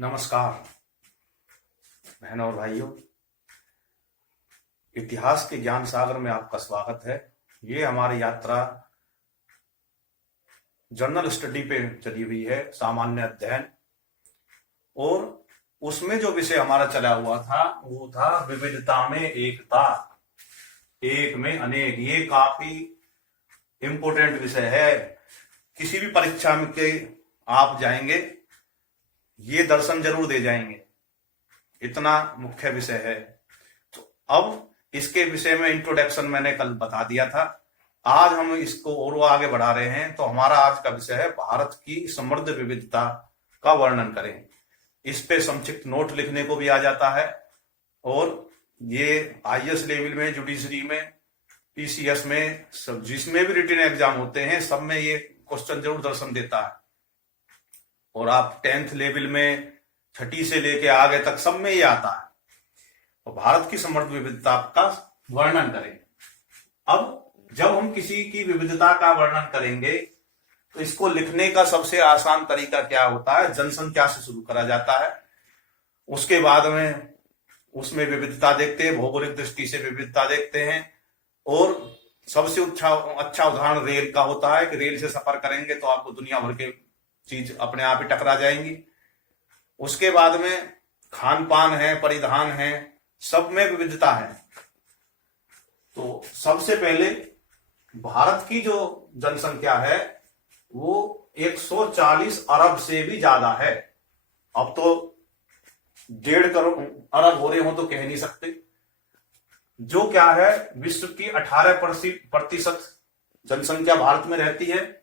नमस्कार बहनों और भाइयों, इतिहास के ज्ञान सागर में आपका स्वागत है। ये हमारी यात्रा जर्नल स्टडी पे चली हुई है, सामान्य अध्ययन। और उसमें जो विषय हमारा चला हुआ था वो था विविधता में एकता, एक में अनेक। ये काफी इंपोर्टेंट विषय है। किसी भी परीक्षा में के आप जाएंगे, ये दर्शन जरूर दे जाएंगे, इतना मुख्य विषय है। तो अब इसके विषय में इंट्रोडक्शन मैंने कल बता दिया था। आज हम इसको और आगे बढ़ा रहे हैं। तो हमारा आज का विषय है भारत की समृद्ध विविधता का वर्णन करें। इस पे संक्षिप्त नोट लिखने को भी आ जाता है, और ये आईएएस लेवल में, जुडिशरी में, पीसीएस में, सब जिसमें भी रिटन एग्जाम होते हैं सब में ये क्वेश्चन जरूर दर्शन देता है। और आप 10th लेवल में, छठी से लेके आगे तक सब में ये आता है। तो भारत की समृद्ध विविधता का वर्णन करें। अब जब हम किसी की विविधता का वर्णन करेंगे तो इसको लिखने का सबसे आसान तरीका क्या होता है? जनसंख्या से शुरू करा जाता है। उसके बाद में उसमें विविधता देखते हैं, भौगोलिक दृष्टि से विविधता देखते हैं। और सबसे अच्छा उदाहरण रेल का होता है कि रेल से सफर करेंगे तो आपको दुनिया भर के चीज अपने आप ही टकरा जाएंगी। उसके बाद में खान पान है, परिधान है, सब में विविधता है। तो सबसे पहले भारत की जो जनसंख्या है वो 140 अरब से भी ज्यादा है। अब तो 1.5 करोड़ अरब हो रहे हो तो कह नहीं सकते। जो क्या है, विश्व की 18% जनसंख्या भारत में रहती है।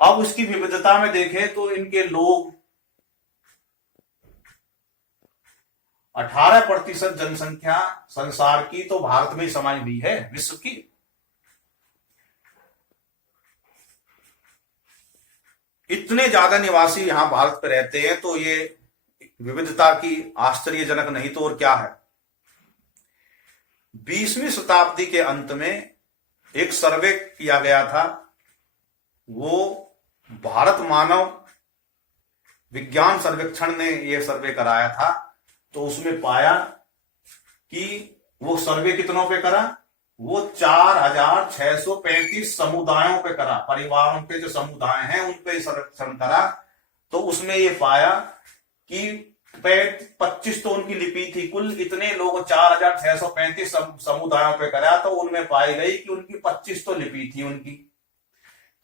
अब उसकी विविधता में देखें तो इनके लोग 18% जनसंख्या संसार की तो भारत में ही समाई हुई है, विश्व की। इतने ज्यादा निवासी यहां भारत पे रहते हैं, तो ये विविधता की आश्चर्यजनक नहीं तो और क्या है। 20वीं शताब्दी के अंत में एक सर्वे किया गया था, वो भारत मानव विज्ञान सर्वेक्षण ने यह सर्वे कराया था। तो उसमें पाया कि वो सर्वे कितनों पे करा, वो 4635 समुदायों पे करा, परिवारों के जो समुदाय हैं उन पे सर्वेक्षण करा। तो उसमें ये पाया कि 25 तो उनकी लिपि थी। कुल इतने लोग 4635 समुदायों पे करा, तो उनमें पाई गई कि उनकी 25 तो लिपि थी उनकी।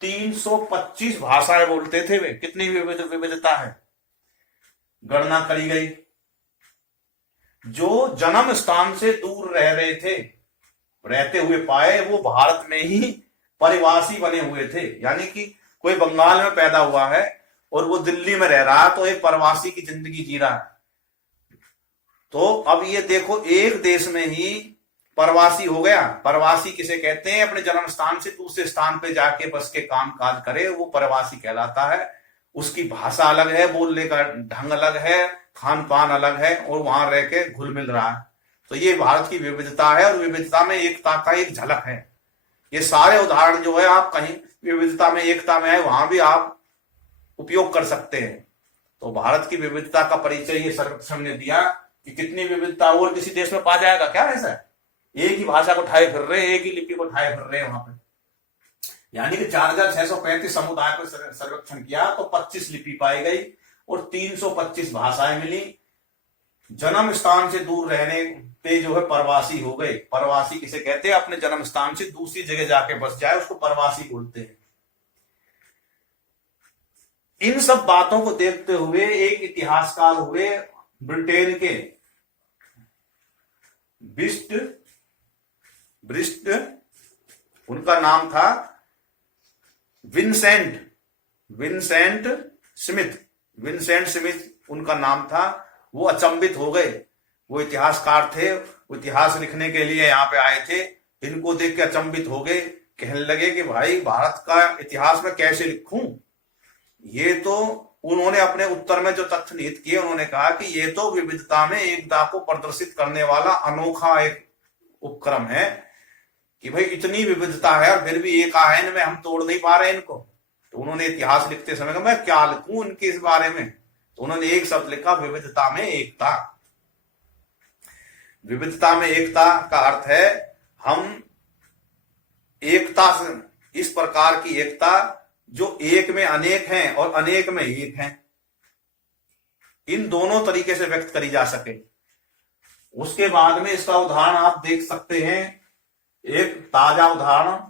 325 भाषाएं बोलते थे वे। कितनी विविधता है, गणना करी गई। जो जन्म स्थान से दूर रह रहे थे, रहते हुए पाए, वो भारत में ही परिवासी बने हुए थे। यानी कि कोई बंगाल में पैदा हुआ है और वो दिल्ली में रह रहा है, तो एक प्रवासी की जिंदगी जी रहा है। तो अब ये देखो, एक देश में ही प्रवासी हो गया। प्रवासी किसे कहते हैं? अपने जन्म स्थान से दूसरे स्थान पे जाके बस के काम काज करे, वो प्रवासी कहलाता है। उसकी भाषा अलग है, बोलने का ढंग अलग है, खान पान अलग है, और वहां रह के घुल मिल रहा है। तो ये भारत की विविधता है, और विविधता में एकता का एक झलक है। ये सारे उदाहरण जो है, आप कहीं विविधता में एकता में है वहां भी आप उपयोग कर सकते हैं। तो भारत की विविधता का परिचय ये सर्वेक्षण ने दिया कि कितनी विविधता और किसी देश में पा जाएगा क्या? ऐसा है, एक ही भाषा को ठाए फिर रहे, एक ही लिपि को ठाए फिर रहे वहां पे। यानी कि 4635 समुदाय पर सर्वेक्षण किया तो 25 लिपि पाई गई और 325 भाषाएं मिली। जन्म स्थान से दूर रहने पे जो है प्रवासी हो गए। प्रवासी किसे कहते हैं? अपने जन्म स्थान से दूसरी जगह जाके बस जाए, उसको प्रवासी बोलते हैं। इन सब बातों को देखते हुए एक इतिहासकार हुए ब्रिटेन के ब्रिस्ट, उनका नाम था विंसेंट स्मिथ उनका नाम था। वो अचंभित हो गए। वो इतिहासकार थे, वो इतिहास लिखने के लिए यहाँ पे आए थे। इनको देख के अचंभित हो गए, कहने लगे कि भाई भारत का इतिहास में कैसे लिखूं। ये तो उन्होंने अपने उत्तर में जो तथ्य निहित किए, उन्होंने कहा कि ये तो विविधता में एकता को प्रदर्शित करने वाला अनोखा एक उपक्रम है कि भाई इतनी विविधता है और फिर भी एक आयन में हम तोड़ नहीं पा रहे इनको। तो उन्होंने इतिहास लिखते समय कहा मैं क्या लिखूं इनके इस बारे में, तो उन्होंने एक शब्द लिखा, विविधता में एकता। विविधता में एकता का अर्थ है हम एकता से, इस प्रकार की एकता जो एक में अनेक हैं और अनेक में एक हैं, इन दोनों तरीके से व्यक्त करी जा सके। उसके बाद में इसका उदाहरण आप देख सकते हैं, एक ताजा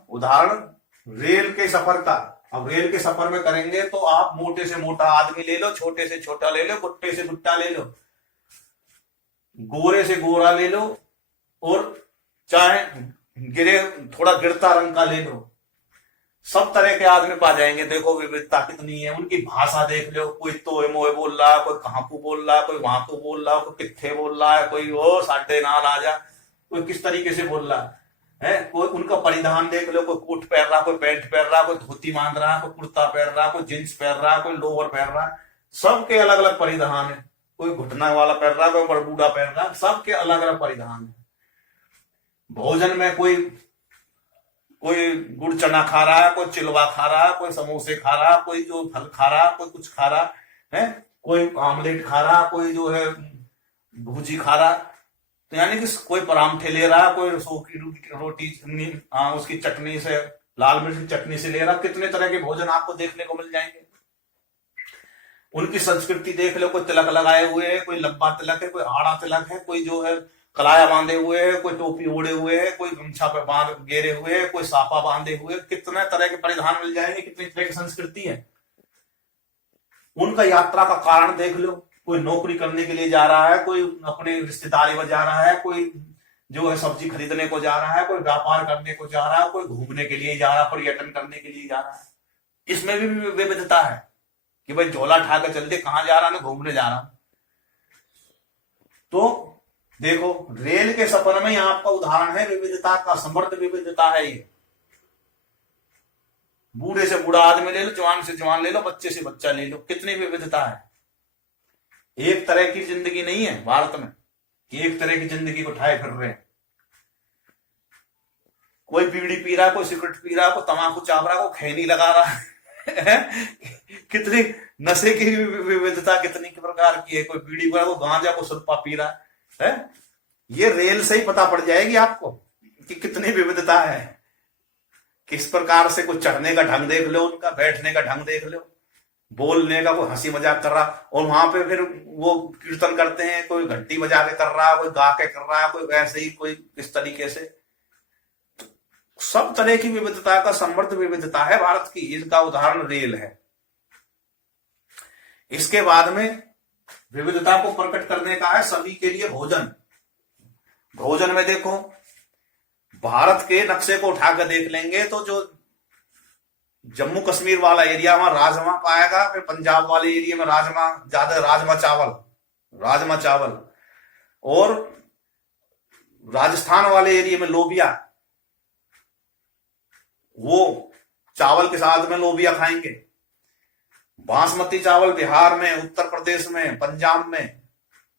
उदाहरण रेल के सफर का। अब रेल के सफर में करेंगे तो आप मोटे से मोटा आदमी ले लो, छोटे से छोटा ले लो, गुट्टे से गुट्टा ले लो, गोरे से गोरा ले लो, और चाहे गिरे थोड़ा गिरता रंग का ले लो, सब तरह के आदमी पा जाएंगे। देखो विविधता कितनी है। उनकी भाषा देख लो, कोई तोए मोए बोल रहा है, कोई कहां को बोल रहा है, कोई वहां को बोल रहा है, कोई कित्थे बोल रहा है, कोई ओ साढ़े नाल आ जा, कोई किस तरीके से बोल रहा है। कोई उनका परिधान देख लो, कोई कोट पहन रहा, कोई पैंट पहन रहा, कोई धोती बांध रहा, कोई कुर्ता पहन रहा, कोई जींस पहन रहा, कोई लोअर पहन रहा, सबके अलग अलग परिधान है। कोई घुटना वाला पहन रहा, कोई बड़बूडा पहन रहा, सबके अलग अलग परिधान है। भोजन में कोई गुड़ चना खा रहा है, कोई चिलवा खा रहा है, कोई समोसे खा रहा है, कोई जो फल खा रहा है, कोई कुछ खा रहा है, कोई आमलेट खा रहा, कोई जो है भुजी खा रहा। तो यानी कि कोई परांठे ले रहा, कोई सूखी रोटी उसकी चटनी से, लाल मिर्च की चटनी से ले रहा। कितने तरह के भोजन आपको देखने को मिल जाएंगे। उनकी संस्कृति देख लो, कोई तिलक लगाए हुए है, कोई लंबा तिलक है, कोई आड़ा तिलक है, कोई जो है कलाया बांधे हुए है, कोई टोपी ओढ़े हुए है, कोई गमछा पे बांध गेरे हुए है, कोई साफा बांधे हुए। कितने तरह के परिधान मिल जाएंगे, कितनी तरह की संस्कृति है। उनका यात्रा का कारण देख लो, कोई नौकरी करने के लिए जा रहा है, कोई अपने रिश्तेदारी में जा रहा है, कोई जो है सब्जी खरीदने को जा रहा है, कोई व्यापार करने को जा रहा है, कोई घूमने के लिए जा रहा है, पर्यटन करने के लिए जा रहा है। इसमें भी विविधता है कि भाई झोला उठा कर चलते, कहां जा रहा है, घूमने जा रहा। तो देखो रेल के सफर में आपका उदाहरण है विविधता का, समृद्ध विविधता है ये। बूढ़े से बूढ़ा आदमी ले लो, जवान से जवान ले लो, बच्चे से बच्चा ले लो, कितनी विविधता है। एक तरह की जिंदगी नहीं है भारत में कि एक तरह की जिंदगी को उठाए फिर रहे हैं। कोई बीड़ी पी रहा, कोई सिगरेट पी रहा, कोई तंबाकू चाप रहा, कोई खैनी लगा रहा है। कितनी नशे की विविधता कितनी प्रकार की है। कोई बीड़ी पी रहा, कोई गांजा, कोई सुल्फा पी रहा है। ये रेल से ही पता पड़ जाएगी आपको कि कितनी विविधता है। किस प्रकार से कुछ चढ़ने का ढंग देख लो, उनका बैठने का ढंग देख लो, बोलने का, कोई हंसी मजाक कर रहा, और वहां पे फिर वो कीर्तन करते हैं, कोई घंटी बजा के कर रहा, कोई गा के कर रहा, कोई वैसे ही, कोई इस तरीके से। सब तरह की विविधता का समृद्ध विविधता है भारत की। इसका उदाहरण रेल है। इसके बाद में विविधता को प्रकट करने का है सभी के लिए भोजन। भोजन में देखो, भारत के नक्शे को उठाकर देख लेंगे तो जो जम्मू कश्मीर वाला एरिया वहां राजमा पाएगा, फिर पंजाब वाले एरिया में राजमा ज्यादा, राजमा चावल, और राजस्थान वाले एरिया में लोबिया, वो चावल के साथ में लोबिया खाएंगे। बासमती चावल बिहार में, उत्तर प्रदेश में, पंजाब में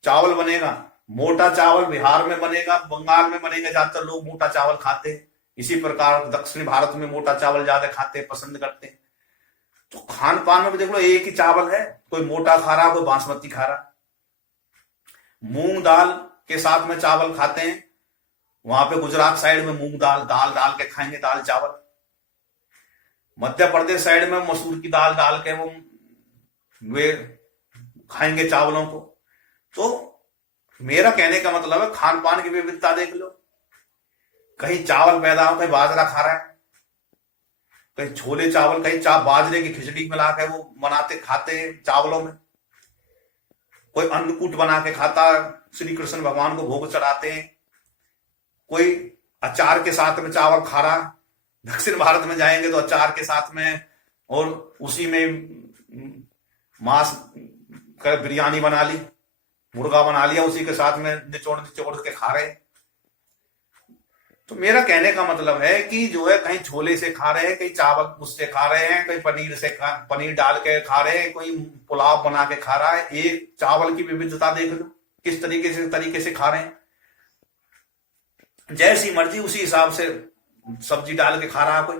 चावल बनेगा। मोटा चावल बिहार में बनेगा, बंगाल में बनेगा, ज्यादातर लोग मोटा चावल खाते हैं। इसी प्रकार दक्षिणी भारत में मोटा चावल ज्यादा खाते हैं, पसंद करते हैं। तो खान पान में भी देख लो, एक ही चावल है, कोई मोटा खा रहा, कोई बासमती खा रहा। मूंग दाल के साथ में चावल खाते हैं, वहां पे गुजरात साइड में मूंग दाल डाल के खाएंगे, दाल चावल। मध्य प्रदेश साइड में मसूर की दाल डाल के वे खाएंगे चावलों को। तो मेरा कहने का मतलब है खान पान की विविधता देख लो। कहीं चावल पैदा हो, कहीं बाजरा खा रहा है, कहीं छोले चावल, कहीं बाजरे की खिचड़ी मिला के वो बनाते खाते हैं चावलों में। कोई अन्नकूट बना के खाता, श्री कृष्ण भगवान को भोग चढ़ाते हैं। कोई अचार के साथ में चावल खा रहा। दक्षिण भारत में जाएंगे तो अचार के साथ में, और उसी में मांस का बिरयानी बना ली, मुर्गा बना लिया, उसी के साथ में निचोड़ के खा रहे। तो मेरा कहने का मतलब है कि जो है कहीं छोले से खा रहे हैं, कहीं चावल उससे खा रहे हैं, कहीं पनीर डाल के खा रहे हैं, कोई पुलाव बना के खा रहा है। एक चावल की विविधता देख लो, किस तरीके से खा रहे हैं। जैसी मर्जी उसी हिसाब से सब्जी डाल के खा रहा है कोई।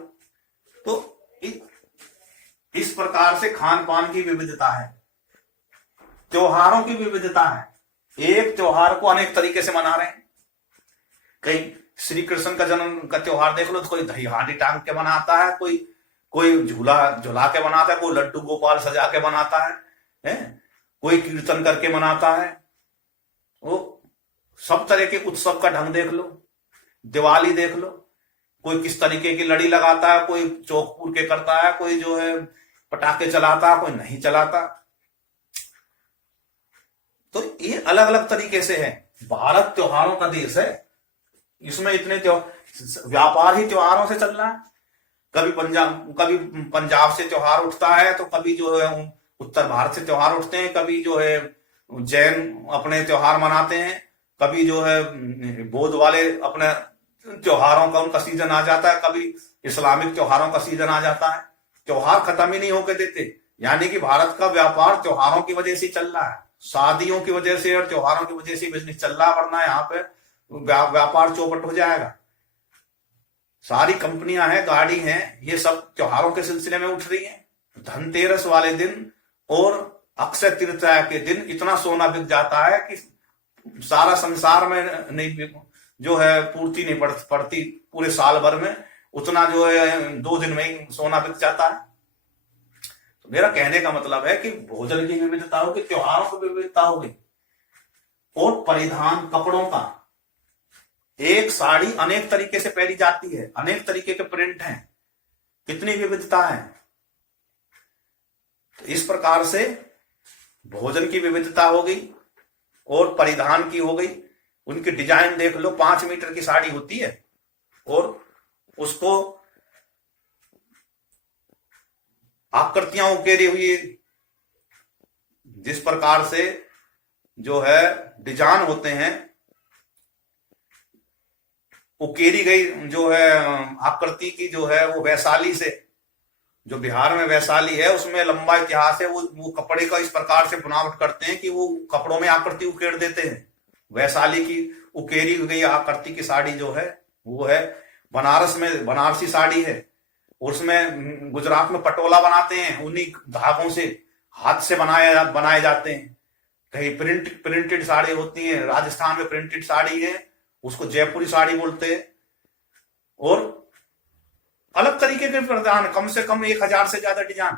तो इस प्रकार से खान पान की विविधता है। त्योहारों की विविधता है। एक त्योहार को अनेक तरीके से मना रहे हैं। कहीं श्री कृष्ण का जन्म का त्योहार देख लो तो कोई दही हांडी टांग के मनाता है, कोई झूला झुला के मनाता है, कोई लड्डू गोपाल सजा के मनाता है, कोई कीर्तन करके मनाता है। वो सब तरह के उत्सव का ढंग देख लो। दिवाली देख लो, कोई किस तरीके की लड़ी लगाता है, कोई चौक पूर के करता है, कोई जो है पटाखे चलाता है, कोई नहीं चलाता। तो ये अलग अलग तरीके से है। भारत त्योहारों का देश है। इसमें इतने व्यापार ही त्योहारों से चल रहा है। कभी पंजाब से त्योहार उठता है, तो कभी जो है उत्तर भारत से त्योहार उठते हैं, कभी जो है जैन अपने त्योहार मनाते हैं, कभी जो है बौद्ध वाले अपने त्योहारों का उनका सीजन आ जाता है, कभी इस्लामिक त्योहारों का सीजन आ जाता है। त्योहार खत्म ही नहीं होकर देते। यानी कि भारत का व्यापार त्योहारों की वजह से चल रहा है, शादियों की वजह से और त्योहारों की वजह से बिजनेस चल रहा है, वरना यहाँ पे व्यापार चौपट हो जाएगा। सारी कंपनियां हैं, गाड़ी हैं, ये सब त्योहारों के सिलसिले में उठ रही हैं। धनतेरस वाले दिन और अक्षय तृतीया के दिन इतना सोना बिक जाता है कि सारा संसार में नहीं जो है पूर्ति नहीं पड़ती। पूरे साल भर में उतना जो है 2 दिन में ही सोना बिक जाता है। तो मेरा कहने का मतलब है कि भोजन की विविधता होगी, त्योहारों की विविधता होगी, और परिधान कपड़ों का। एक साड़ी अनेक तरीके से पहनी जाती है, अनेक तरीके के प्रिंट हैं, कितनी विविधता है। तो इस प्रकार से भोजन की विविधता हो गई और परिधान की हो गई। उनकी डिजाइन देख लो, 5 मीटर की साड़ी होती है और उसको आकृतियां उकेरी हुई, जिस प्रकार से जो है डिजाइन होते हैं, उकेरी गई जो है आकृति की जो है वो वैशाली से, जो बिहार में वैशाली है उसमें लंबा इतिहास है। वो कपड़े का इस प्रकार से बनावट करते हैं कि वो कपड़ों में आकृति उकेर देते हैं। वैशाली की उकेरी गई आकृति की साड़ी जो है वो है बनारस में, बनारसी साड़ी है। उसमें गुजरात में पटोला बनाते हैं, उन्हीं धागों से हाथ से बनाए जाते हैं। कहीं प्रिंटेड साड़ी होती है, राजस्थान में प्रिंटेड साड़ी है, उसको जयपुरी साड़ी बोलते हैं। और अलग तरीके के परिधान, कम से कम 1000 से ज्यादा डिजाइन।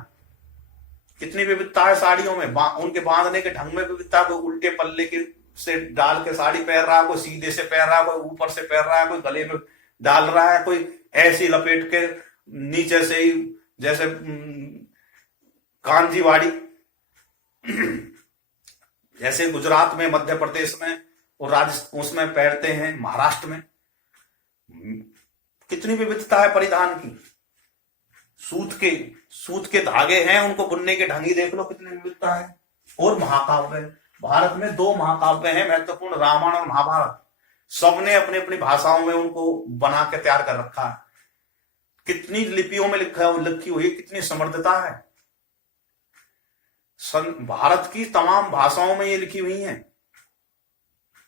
कितनी विविधता है साड़ियों में। उनके बांधने के ढंग में विविधता। कोई उल्टे पल्ले के से डाल के साड़ी पहन रहा है, कोई सीधे से पहन रहा है, कोई ऊपर से पहन रहा है, कोई गले में डाल रहा है, कोई ऐसी लपेट के नीचे से ही, जैसे कांजीवाड़ी जैसे गुजरात में, मध्य प्रदेश में और राजस्थान उसमें पहनते हैं, महाराष्ट्र में। कितनी विविधता है परिधान की। सूत के धागे हैं, उनको बुनने के ढंग ही देख लो, कितनी विविधता है। और महाकाव्य, भारत में 2 महाकाव्य हैं महत्वपूर्ण, रामायण और महाभारत। सबने अपनी अपनी भाषाओं में उनको बना के तैयार कर रखा है। कितनी लिपियों में लिखी हुई, कितनी समृद्धता है। भारत की तमाम भाषाओं में ये लिखी हुई हैं।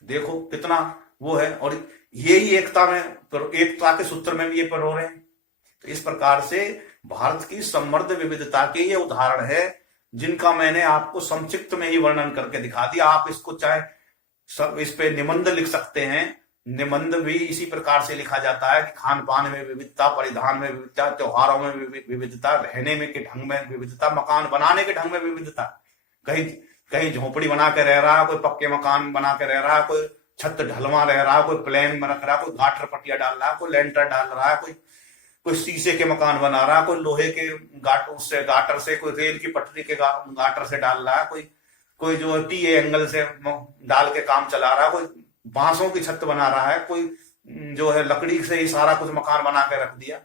देखो कितना वो है। और यही एकता के सूत्र में भी ये परो रहे हैं। तो इस प्रकार से भारत की समृद्ध विविधता के ये उदाहरण है, जिनका मैंने आपको संक्षिप्त में ही वर्णन करके दिखा दिया। आप इसको चाहे सब इस पे निबंध लिख सकते हैं। निबंध भी इसी प्रकार से लिखा जाता है कि खान पान में विविधता, परिधान में विविधता, त्योहारों में विविधता, रहने में के ढंग में विविधता, मकान बनाने के ढंग में विविधता। कहीं झोपड़ी बना के रह रहा है, कोई पक्के मकान बना के रह रहा है, कोई छत ढलवा रह रहा है, कोई प्लेन में रख रहा है, कोई गाटर पटिया डाल रहा है, कोई लेंटर डाल रहा है, कोई शीशे के मकान बना रहा है, कोई लोहे के गाटर से, कोई रेल की पटरी के गाटर से डाल रहा है, कोई जो टी एंगल से डाल के काम चला रहा है, कोई बांसों की छत बना रहा है, कोई जो है लकड़ी से ही सारा कुछ मकान बना के रख दिया।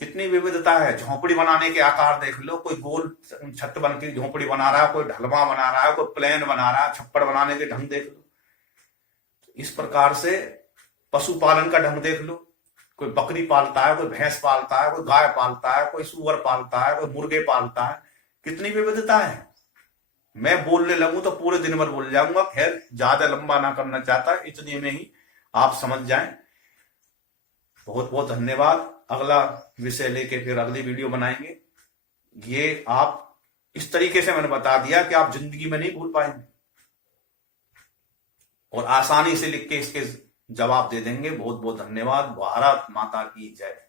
कितनी विविधता है। झोपड़ी बनाने के आकार देख लो, कोई गोल छत बन के झोपड़ी बना रहा है, कोई ढलवा बना रहा है, कोई प्लेन बना रहा है, छप्पड़ बनाने के ढंग देख लो। इस प्रकार से पशुपालन का ढंग देख लो, कोई बकरी पालता है, कोई भैंस पालता है, कोई गाय पालता है, कोई सुअर पालता है, कोई मुर्गे पालता है। कितनी विविधता है। मैं बोलने लगूं तो पूरे दिन भर बोल जाऊंगा। खैर, ज्यादा लंबा ना करना चाहता, इतने में ही आप समझ जाएं। बहुत बहुत धन्यवाद। अगला विषय लेके फिर अगली वीडियो बनाएंगे। ये आप इस तरीके से मैंने बता दिया कि आप जिंदगी में नहीं भूल पाएंगे और आसानी से लिख के इसके जवाब दे देंगे। बहुत बहुत धन्यवाद। भारत माता की जय।